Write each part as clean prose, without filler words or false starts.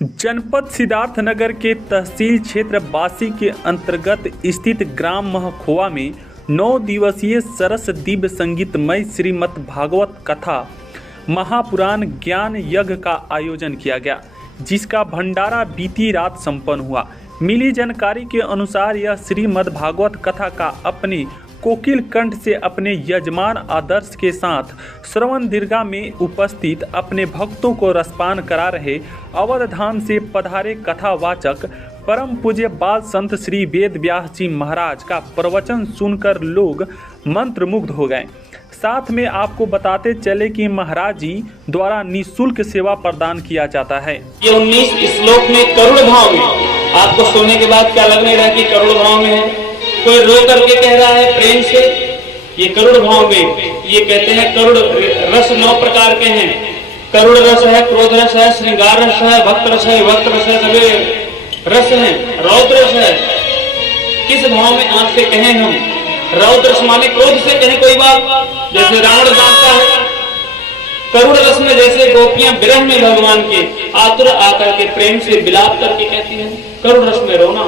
जनपद सिद्धार्थनगर के तहसील क्षेत्र बासी के अंतर्गत स्थित ग्राम महखोवा में 9 दिवसीय सरस दिव्य संगीतमय श्रीमद् भागवत कथा महापुराण ज्ञान यज्ञ का आयोजन किया गया, जिसका भंडारा बीती रात संपन्न हुआ। मिली जानकारी के अनुसार यह श्रीमद् भागवत कथा का अपनी कोकिल कंठ से अपने यजमान आदर्श के साथ श्रवण दीर्घा में उपस्थित अपने भक्तों को रसपान करा रहे अवध धाम से पधारे कथावाचक परम पूज्य बाल संत श्री वेद व्यास जी महाराज का प्रवचन सुनकर लोग मंत्रमुग्ध हो गए। साथ में आपको बताते चले कि महाराज जी द्वारा निःशुल्क सेवा प्रदान किया जाता है। ये 19 श्लोक में करुण भाव में आपको सोने के बाद क्या लगने रहा कि करुण भाव में है, कोई रो करके कह रहा है प्रेम से। ये करुण भाव में ये कहते हैं करुण रस 9 प्रकार के हैं। करुण रस है, क्रोध रस है, श्रृंगार रस है, भक्त रस है, विभक्त रस है, सभी रस हैं। रौद्र रस है। किस भाव में आंख से कहें हम? रौद्र रस माने क्रोध से कहें कोई बात, जैसे रावण डांटता है। करुण रस में जैसे गोपियां विरह में भगवान के आतुर आकर के प्रेम से विलाप करके कहती हैं, करुण रस में रोना।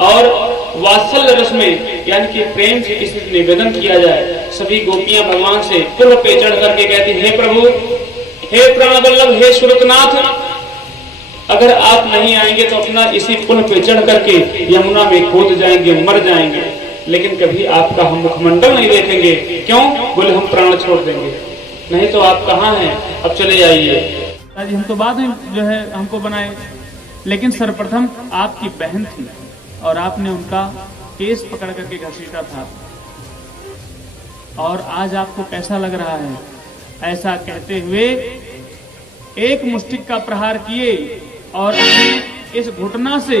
और वात्सल्य रस में यानी कि प्रेम से किसी निवेदन किया जाए, सभी गोपियां भगवान से पुल पे चढ़ करके कहती, हे प्रभु, हे प्राणवल्लभ, हे सुरतनाथ, अगर आप नहीं आएंगे तो अपना इसी पुल पे चढ़ करके यमुना में कूद जाएंगे, मर जाएंगे, लेकिन कभी आपका हम मुखमंडल नहीं देखेंगे। क्यों? बोले हम प्राण छोड़ देंगे। नहीं तो आप कहाँ हैं, अब चले जाइए। हम तो बाद में जो है हमको बनाए, लेकिन सर्वप्रथम आपकी बहन थी और आपने उनका केस पकड़ करके घसीटा था। और आज आपको कैसा लग रहा है? ऐसा कहते हुए एक मुष्टिक का प्रहार किए और अपने इस घुटना से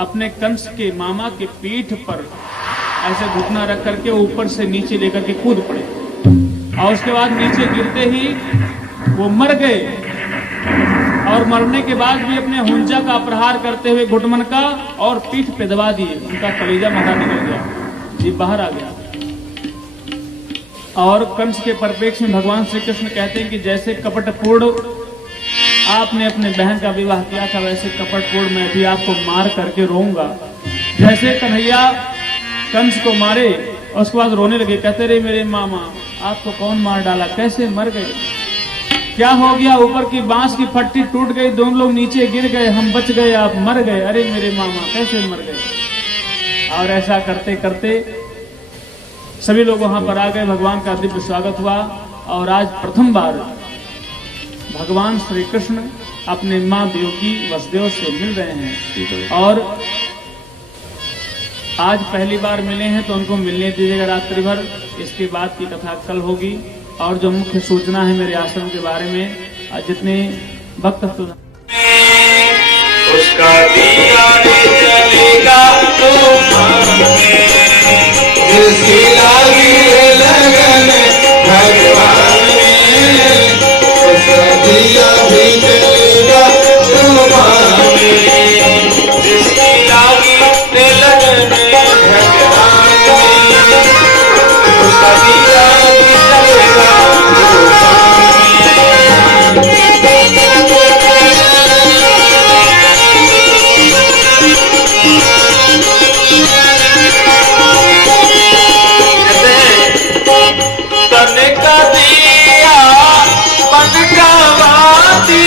अपने कंस के मामा के पीठ पर ऐसे घुटना रख करके ऊपर से नीचे लेकर के कूद पड़े और उसके बाद नीचे गिरते ही वो मर गए। और मरने के बाद भी अपने हुंजा का प्रहार करते हुए घुटमन का और पीठ पे दबा दिए, उनका कलेजा बाहर निकल गया, जी बाहर आ गया। और कंस के परिप्रेक्ष्य में भगवान श्री कृष्ण कहते हैं कि जैसे कपटपूर्ण आपने अपने बहन का विवाह किया था, वैसे कपटपूर्ण मैं भी आपको मार करके रोऊंगा। जैसे कन्हैया कंस को मारे और उसके बाद रोने लगे, कहते रहे मेरे मामा आपको कौन मार डाला, कैसे मर गए, क्या हो गया? ऊपर की बांस की फट्टी टूट गई, दोनों लोग नीचे गिर गए, हम बच गए, आप मर गए, अरे मेरे मामा कैसे मर गए। और ऐसा करते करते सभी लोग वहां पर आ गए, भगवान का दिव्य स्वागत हुआ। और आज प्रथम बार भगवान श्री कृष्ण अपने माँ देवकी वसुदेव से मिल रहे हैं और आज पहली बार मिले हैं, तो उनको मिलने दीजिएगा रात्रि भर। इसके बाद की कथा कल होगी। और जो मुख्य सूचना है मेरे आश्रम के बारे में, जितने भक्त उसका दिया जलेगा जिसकी लागी लगन भगवान में, उसका दिया भी जलेगा तूफान में, जिसकी लागी लगन भगवान में, उसका दिया भी जलेगा तूफान में। तन का दिया मन का बाती,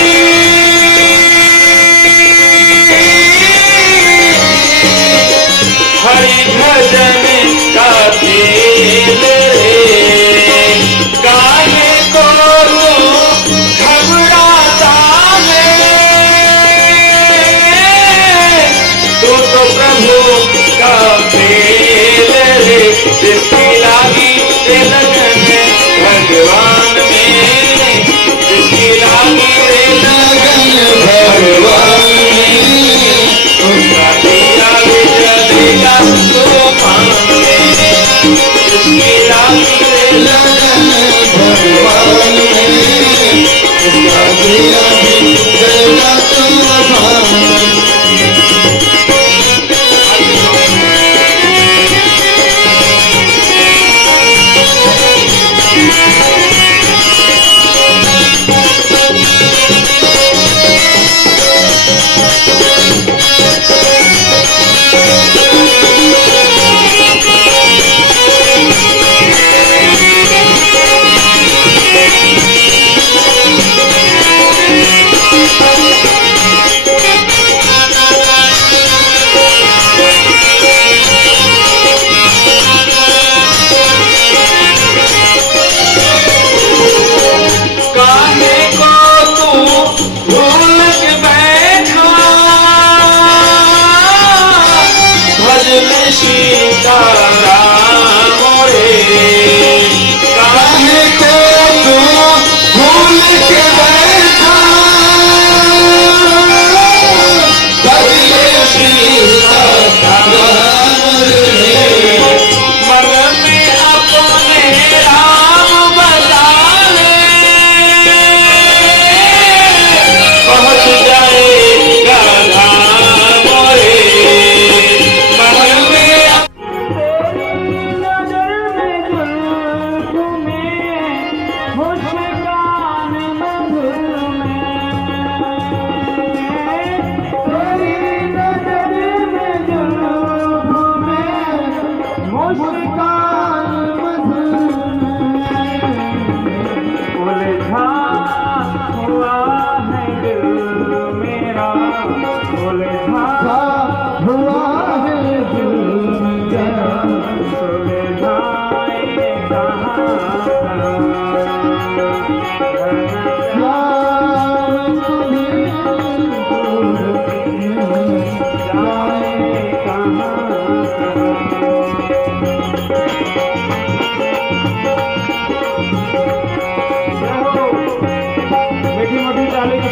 हरि भजन का खेल रे, काहे को घबराता है, तू तो प्रभु का खेल रे, जिसकी लागी लगन भगवान में, जिसकी लागी लगन भगवान में, उसका दिया भी जलेगा तूफान में, जिसकी लागी लगन भगवान में, उसका दिया भी जलेगा तूफान में।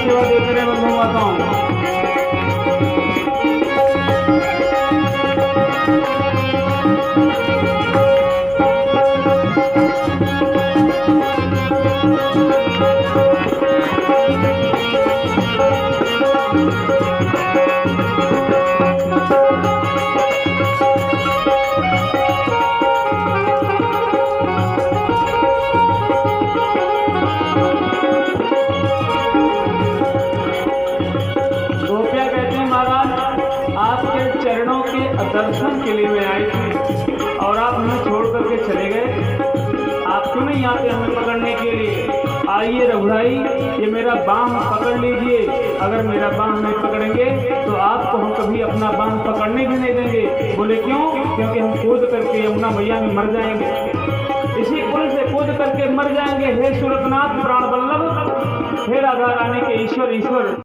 सेवा देते रहे बंधु माताओं। चरणों के दर्शन के लिए मैं आई थी और आप हमें छोड़ करके चले गए। आप क्यों नहीं आते हमें पकड़ने के लिए? आइए रघुराई, ये मेरा बांह पकड़ लीजिए। अगर मेरा बांह नहीं पकड़ेंगे तो आपको हम कभी अपना बांह पकड़ने भी नहीं देंगे। बोले क्यों? क्योंकि हम कूद करके यमुना मैया में मर जाएंगे, इसी पुल से कूद करके मर जाएंगे। हे सुरतनाथ प्राण बल्लभ, हे राधा रानी के ईश्वर ईश्वर।